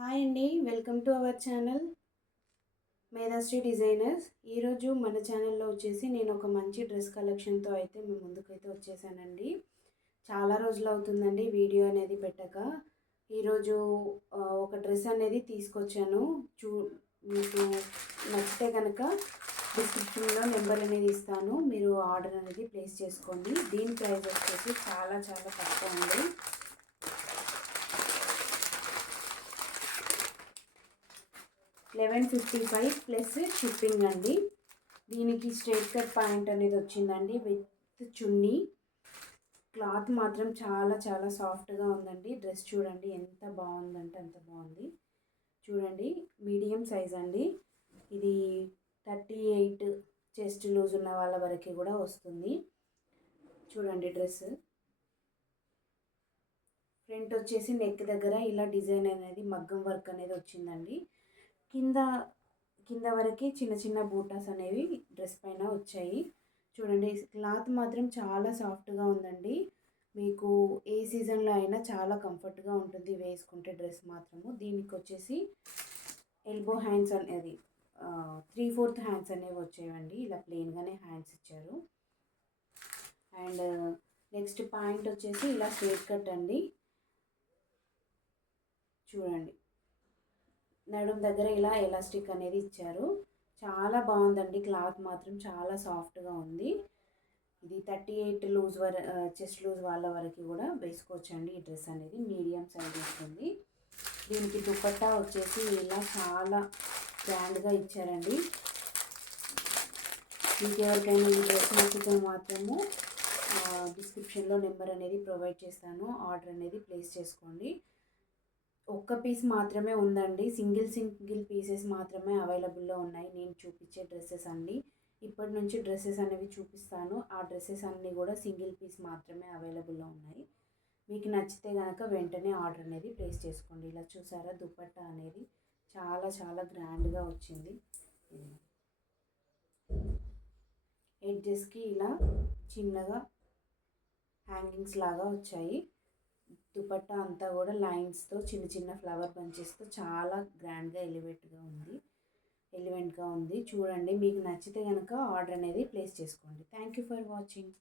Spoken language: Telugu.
హాయ్ అండి, welcome to our channel Medhasri designers. ఈరోజు మన ఛానల్లో వచ్చేసి నేను ఒక మంచి డ్రెస్ కలెక్షన్తో అయితే మీ ముందుకైతే వచ్చేసానండి. చాలా రోజులు అవుతుందండి వీడియో అనేది పెట్టక. ఈరోజు ఒక డ్రెస్ అనేది తీసుకొచ్చాను. మీకు నచ్చితే కనుక డిస్క్రిప్షన్లో నెంబర్ అనేది ఇస్తాను, మీరు ఆర్డర్ అనేది ప్లేస్ చేసుకోండి. దీని ప్రైస్ వచ్చేసి చాలా చాలా తక్కువ అండి. 1155 ప్లస్ షిప్పింగ్ అండి. దీనికి స్ట్రైట్ కట్ ప్యాంట్ అనేది వచ్చిందండి విత్ చున్నీ. క్లాత్ మాత్రం చాలా చాలా సాఫ్ట్గా ఉందండి. డ్రెస్ చూడండి ఎంత బాగుందంటే అంత బాగుంది. చూడండి, మీడియం సైజ్ అండి. ఇది 38 చెస్ట్ లూజ్ ఉన్న వాళ్ళ వరకు కూడా వస్తుంది. చూడండి, డ్రెస్ ఫ్రంట్ వచ్చేసి నెక్ దగ్గర ఇలా డిజైన్ అనేది మగ్గం వర్క్ అనేది వచ్చిందండి. కింద వరకు చిన్న చిన్న బూటాస్ అనేవి డ్రెస్ పైన వచ్చాయి. చూడండి, క్లాత్ మాత్రం చాలా సాఫ్ట్గా ఉందండి. మీకు ఏ సీజన్లో అయినా చాలా కంఫర్ట్గా ఉంటుంది వేసుకుంటే డ్రెస్ మాత్రము. దీనికి వచ్చేసి ఎల్బో హ్యాండ్స్ అనేది 3/4 హ్యాండ్స్ అనేవి వచ్చేవండి. ఇలా ప్లెయిన్గానే హ్యాండ్స్ ఇచ్చారు. అండ్ నెక్స్ట్ పాయింట్ వచ్చేసి ఇలా స్ట్రైట్ కట్ అండి. చూడండి, నడుం దగ్గర ఇలా ఎలాస్టిక్ అనేది ఇచ్చారు. చాలా బాగుందండి. క్లాత్ మాత్రం చాలా సాఫ్ట్గా ఉంది. ఇది 38 లూజ్ చెస్ట్ లూజ్ వాళ్ళ వరకు కూడా వేసుకోవచ్చండి. ఈ డ్రెస్ అనేది మీడియం సైజ్ వస్తుంది. దీనికి దుపట్టా వచ్చేసి ఇలా చాలా గ్రాండ్గా ఇచ్చారండి. మీకు ఎవరికైనా ఈ డ్రెస్ నచ్చితే మాత్రము డిస్క్రిప్షన్లో నెంబర్ అనేది ప్రొవైడ్ చేస్తాను, ఆర్డర్ అనేది ప్లేస్ చేసుకోండి. ఒక్క పీస్ మాత్రమే ఉందండి. సింగిల్ పీసెస్ మాత్రమే అవైలబుల్లో ఉన్నాయి. నేను చూపించే డ్రెస్సెస్ అండి. ఇప్పటి నుంచి డ్రెస్సెస్ అనేవి చూపిస్తాను. ఆ డ్రెస్సెస్ అన్నీ కూడా సింగిల్ పీస్ మాత్రమే అవైలబుల్లో ఉన్నాయి. మీకు నచ్చితే కనుక వెంటనే ఆర్డర్ అనేది ప్లేస్ చేసుకోండి. ఇలా చూసారా, దుపట్టా అనేది చాలా చాలా గ్రాండ్గా వచ్చింది. ఎడ్జెస్కి ఇలా చిన్నగా హ్యాంగింగ్స్ లాగా వచ్చాయి. దుపట్టా అంతా కూడా లైన్స్తో చిన్న చిన్న ఫ్లవర్ బంచెస్తో చాలా గ్రాండ్గా ఎలివెంట్గా ఉంది. చూడండి, మీకు నచ్చితే కనుక ఆర్డర్ అనేది ప్లేస్ చేసుకోండి. Thank you for watching.